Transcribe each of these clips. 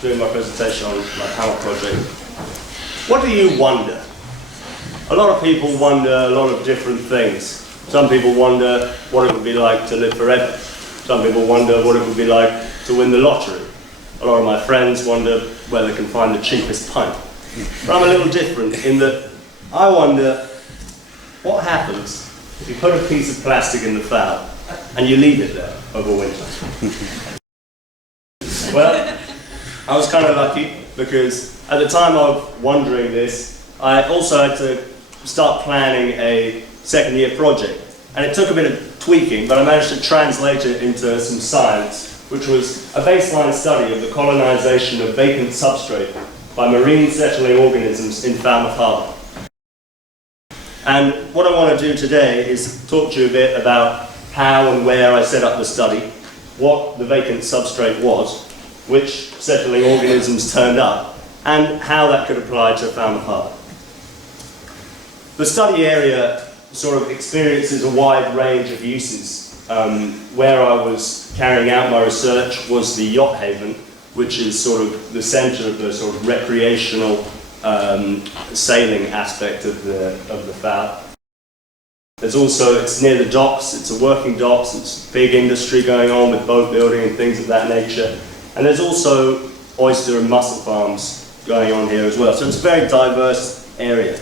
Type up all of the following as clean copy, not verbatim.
doing my presentation on my panel project. What do you wonder? A lot of people wonder a lot of different things. Some people wonder what it would be like to live forever. Some people wonder what it would be like to win the lottery. A lot of my friends wonder where they can find the cheapest pint. But I'm a little different in that I wonder what happens if you put a piece of plastic in the fowl and you leave it there over winter. Well, I was kind of lucky because at the time of wondering this, I also had to start planning a second-year project. And it took a bit of tweaking, but I managed to translate it into some science, which was a baseline study of the colonization of vacant substrate by marine settling organisms in Falmouth Harbour. And what I want to do today is talk to you a bit about how and where I set up the study, what the vacant substrate was, which settling organisms turned up, and how that could apply to Falmouth Harbour. The study area sort of experiences a wide range of uses. Where I was carrying out my research was the yacht haven, which is sort of the centre of the sort of recreational sailing aspect of the fowl. There's also, it's near the docks, it's a working docks, it's big industry going on with boat building and things of that nature. And there's also oyster and mussel farms going on here as well. So it's a very diverse area.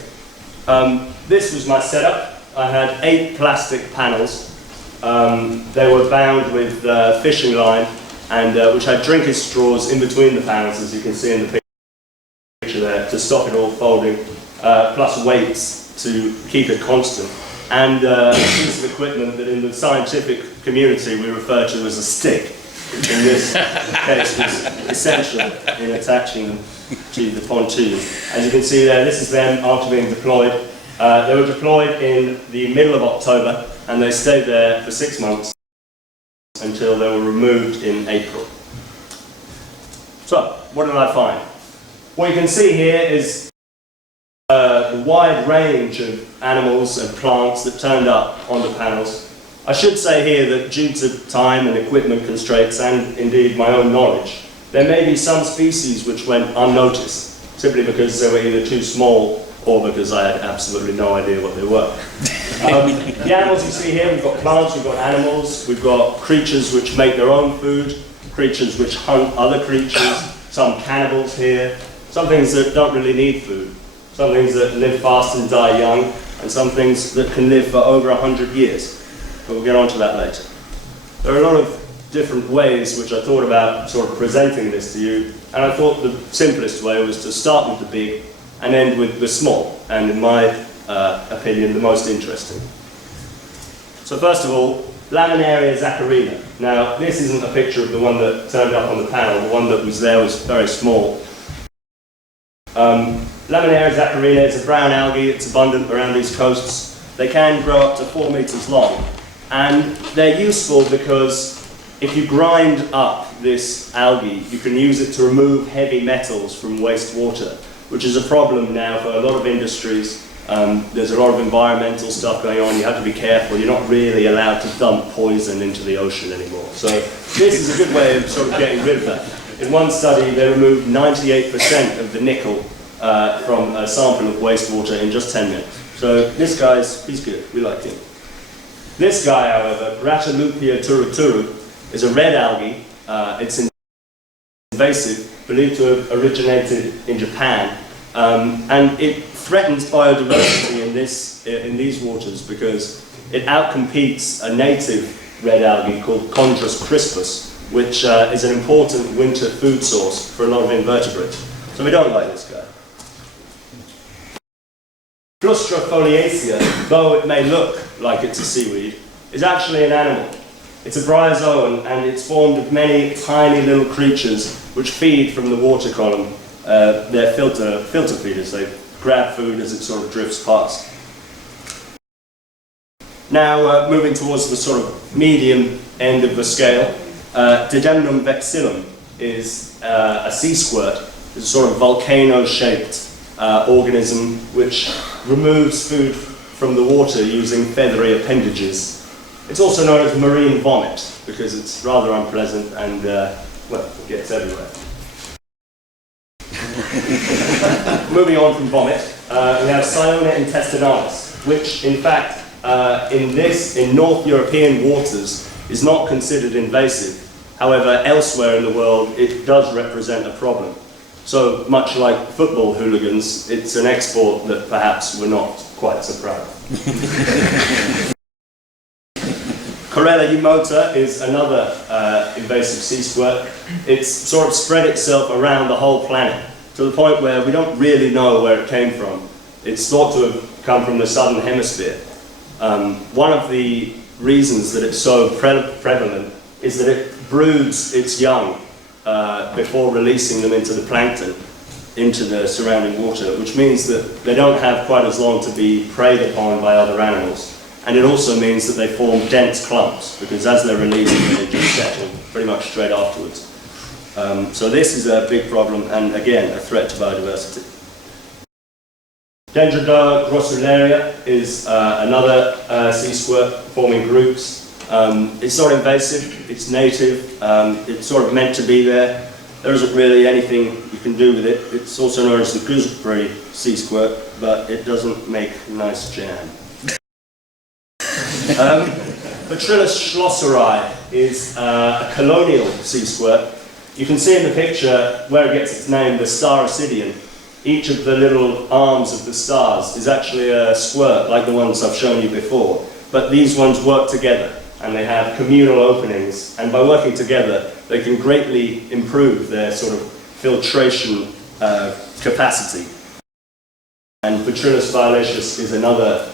This was my setup. I had 8 plastic panels. They were bound with fishing line, and which had drinkage straws in between the panels, as you can see in the picture there, to stop it all folding, plus weights to keep it constant. And a piece of equipment that in the scientific community we refer to as a stick, which in this case was essential in attaching them to the pontoon. As you can see there, this is them after being deployed. They were deployed in the middle of October, and they stayed there for 6 months until they were removed in April. So, what did I find? What you can see here is the wide range of animals and plants that turned up on the panels. I should say here that due to time and equipment constraints, and indeed my own knowledge, there may be some species which went unnoticed, simply because they were either too small or because I had absolutely no idea what they were. The animals you see here, we've got plants, we've got animals, we've got creatures which make their own food, creatures which hunt other creatures, some cannibals here, some things that don't really need food, some things that live fast and die young, and some things that can live for over 100 years. But we'll get on to that later. There are a lot of different ways which I thought about sort of presenting this to you, and I thought the simplest way was to start with the big and end with the small, and in my opinion, the most interesting. So first of all, Laminaria zacharina. Now, this isn't a picture of the one that turned up on the panel. The one that was there was very small. Laminaria zacharina is a brown algae. It's abundant around these coasts. They can grow up to 4 meters long, and they're useful because if you grind up this algae, you can use it to remove heavy metals from wastewater, which is a problem now for a lot of industries. There's a lot of environmental stuff going on. You have to be careful. You're not really allowed to dump poison into the ocean anymore. So this is a good way of sort of getting rid of that. In one study, they removed 98% of the nickel from a sample of wastewater in just 10 minutes. So this guy's, he's good. We like him. This guy, however, Gratalupia turuturu, is a red algae. It's invasive, believed to have originated in Japan, and it threatens biodiversity in these waters because it outcompetes a native red algae called Chondrus crispus, which is an important winter food source for a lot of invertebrates. So we don't like this guy. Flustra foliacea, though it may look like it's a seaweed, is actually an animal. It's a bryozoan, and it's formed of many tiny little creatures which feed from the water column. They're filter feeders. They grab food as it sort of drifts past. Now, moving towards the sort of medium end of the scale, Didymnum vexillum is a sea squirt. It's a sort of volcano-shaped organism which removes food from the water using feathery appendages. It's also known as marine vomit because it's rather unpleasant and, well, it gets everywhere. Moving on from vomit, we have Siona intestinalis, which in fact in North European waters is not considered invasive. However, elsewhere in the world it does represent a problem. So much like football hooligans, it's an export that perhaps we're not quite so proud of. Corella eumota is another invasive sea squirt. It's sort of spread itself around the whole planet to the point where we don't really know where it came from. It's thought to have come from the southern hemisphere. One of the reasons that it's so prevalent is that it broods its young before releasing them into the plankton, into the surrounding water, which means that they don't have quite as long to be preyed upon by other animals. And it also means that they form dense clumps, because as they're released, they just settle pretty much straight afterwards. So this is a big problem, and again, a threat to biodiversity. Dendrodoa grossularia is another sea squirt forming groups. It's not invasive, it's native, it's sort of meant to be there. There isn't really anything you can do with it. It's also known as the gooseberry sea squirt, but it doesn't make nice jam. Bacillus schlosseri is a colonial sea squirt. You can see in the picture where it gets its name, the star Ascidian. Each of the little arms of the stars is actually a squirt, like the ones I've shown you before. But these ones work together, and they have communal openings. And by working together, they can greatly improve their sort of filtration capacity. And Bacillus violaceus is another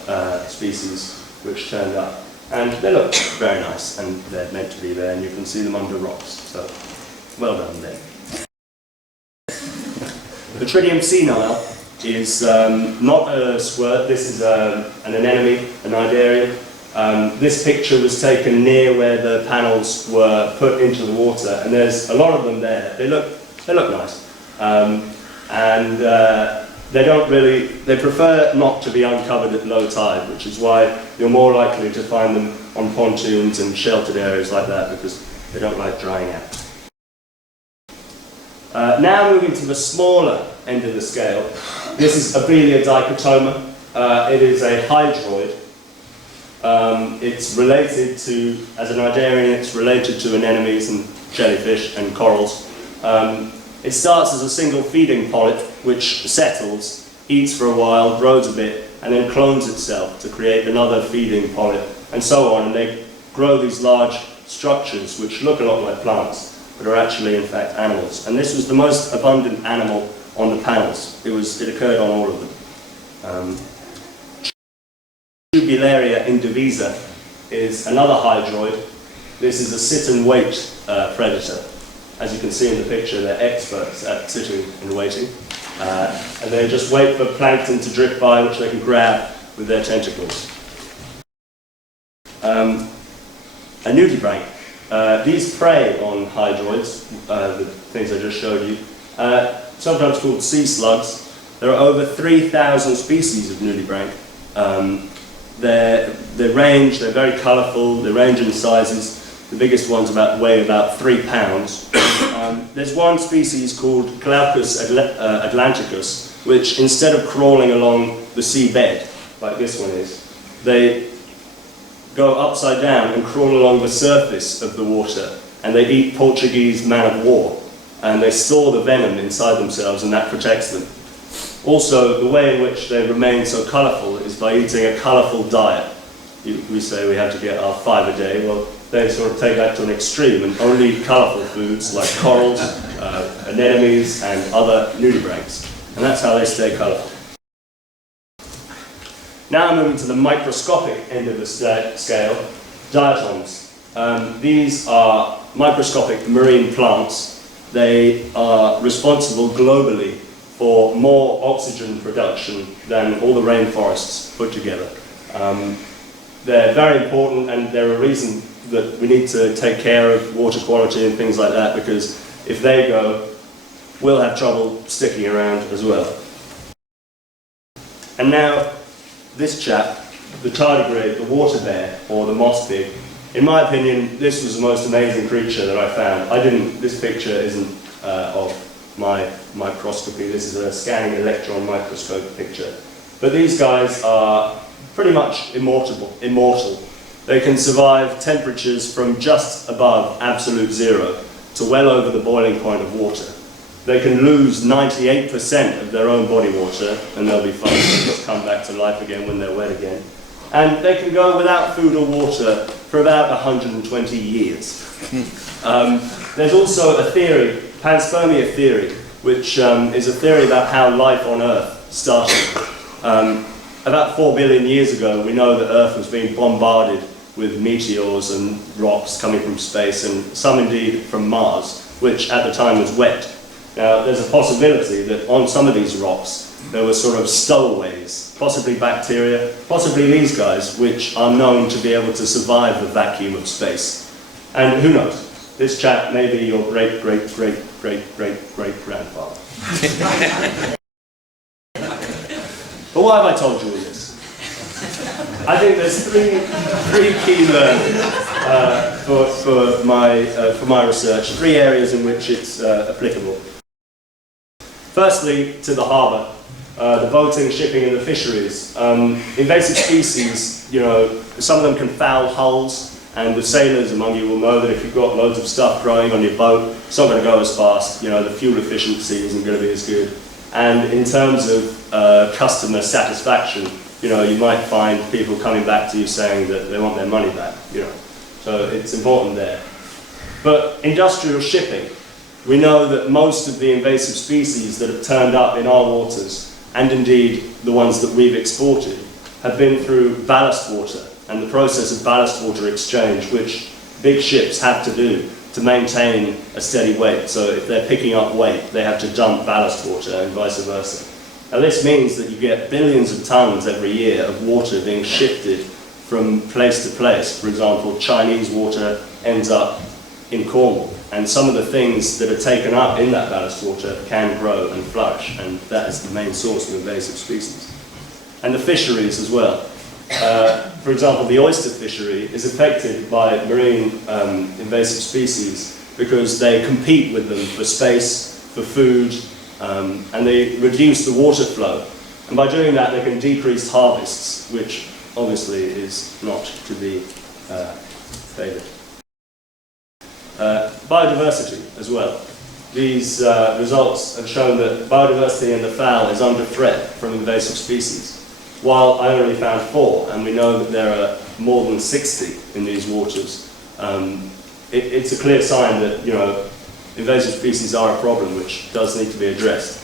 species which turned up. And they look very nice, and they're meant to be there, and you can see them under rocks. So, well done there. The Tritium senile is not a squirt. This is an anemone, an idarian. This picture was taken near where the panels were put into the water, and there's a lot of them there. They look nice. They prefer not to be uncovered at low tide, which is why you're more likely to find them on pontoons and sheltered areas like that, because they don't like drying out. Now moving to the smaller end of the scale, this is Abelia dichotoma. It is a hydroid. It's related to, as an idarian, it's related to anemones and jellyfish and corals. It starts as a single feeding polyp, which settles, eats for a while, grows a bit, and then clones itself to create another feeding polyp, and so on. And they grow these large structures, which look a lot like plants, but are actually, in fact, animals. And this was the most abundant animal on the panels. It occurred on all of them. Tubularia indivisa is another hydroid. This is a sit-and-wait predator. As you can see in the picture, they're experts at sitting and waiting. And they just wait for plankton to drift by, which they can grab with their tentacles. A nudibranch. These prey on hydroids, the things I just showed you, sometimes called sea slugs. There are over 3,000 species of nudibranch. They're very colourful, they range in sizes. The biggest ones weigh about 3 pounds. There's one species called Glaucus atlanticus, which instead of crawling along the seabed, like this one is, they go upside down and crawl along the surface of the water, and they eat Portuguese man-of-war, and they store the venom inside themselves, and that protects them. Also, the way in which they remain so colourful is by eating a colourful diet. We say we have to get our 5 a day. Well, they sort of take that to an extreme and only eat colourful foods like corals, anemones, and other nudibranchs. And that's how they stay colourful. Now moving to the microscopic end of the scale, diatoms. These are microscopic marine plants. They are responsible globally for more oxygen production than all the rainforests put together. They're very important, and they're a reason that we need to take care of water quality and things like that, because if they go, we'll have trouble sticking around as well. And now, this chap, the tardigrade, the water bear, or the moss pig, in my opinion, this was the most amazing creature that I found. This picture isn't of my microscopy. This is a scanning electron microscope picture. But these guys are pretty much immortal. They can survive temperatures from just above absolute zero to well over the boiling point of water. They can lose 98% of their own body water and they'll be fine. They'll just come back to life again when they're wet again. And they can go without food or water for about 120 years. There's also a theory, panspermia theory, which is a theory about how life on Earth started. About 4 billion years ago, we know that Earth was being bombarded with meteors and rocks coming from space, and some indeed from Mars, which at the time was wet. Now, there's a possibility that on some of these rocks, there were sort of stowaways, possibly bacteria, possibly these guys, which are known to be able to survive the vacuum of space. And who knows, this chap may be your great-great-great-great-great-great-grandfather. But why have I told you all this? I think there's three key learnings for my research, 3 areas in which it's applicable. Firstly, to the harbour, the boating, shipping and the fisheries. Invasive species, you know, some of them can foul hulls, and the sailors among you will know that if you've got loads of stuff growing on your boat, it's not going to go as fast, you know, the fuel efficiency isn't going to be as good. And in terms of customer satisfaction, you know, you might find people coming back to you saying that they want their money back, you know. So it's important there. But industrial shipping, we know that most of the invasive species that have turned up in our waters, and indeed the ones that we've exported, have been through ballast water and the process of ballast water exchange, which big ships have to do to maintain a steady weight. So if they're picking up weight, they have to dump ballast water and vice versa. Now this means that you get billions of tons every year of water being shifted from place to place. For example, Chinese water ends up in Cornwall, and some of the things that are taken up in that ballast water can grow and flourish, and that is the main source of invasive species. And the fisheries as well. For example, the oyster fishery is affected by marine invasive species because they compete with them for space, for food, and they reduce the water flow. And by doing that, they can decrease harvests, which obviously is not to be favoured. Biodiversity as well. These results have shown that biodiversity in the fowl is under threat from invasive species. While I only found 4, and we know that there are more than 60 in these waters, it's a clear sign that, you know, invasive species are a problem which does need to be addressed.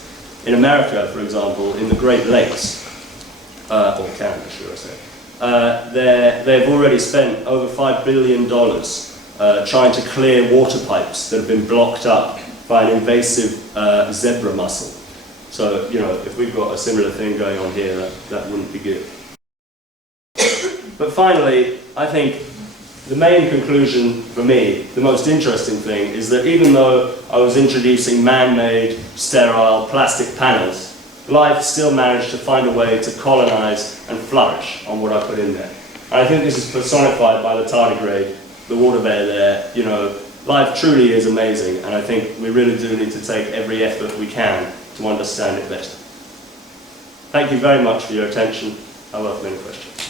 In America, for example, in the Great Lakes, or Canada, should I say, they've already spent over $5 billion trying to clear water pipes that have been blocked up by an invasive zebra mussel. So, you know, if we've got a similar thing going on here, that wouldn't be good. But finally, I think the main conclusion for me, the most interesting thing, is that even though I was introducing man-made, sterile plastic panels, life still managed to find a way to colonize and flourish on what I put in there. And I think this is personified by the tardigrade, the water bear there. You know, life truly is amazing, and I think we really do need to take every effort we can to understand it better. Thank you very much for your attention. I welcome any questions.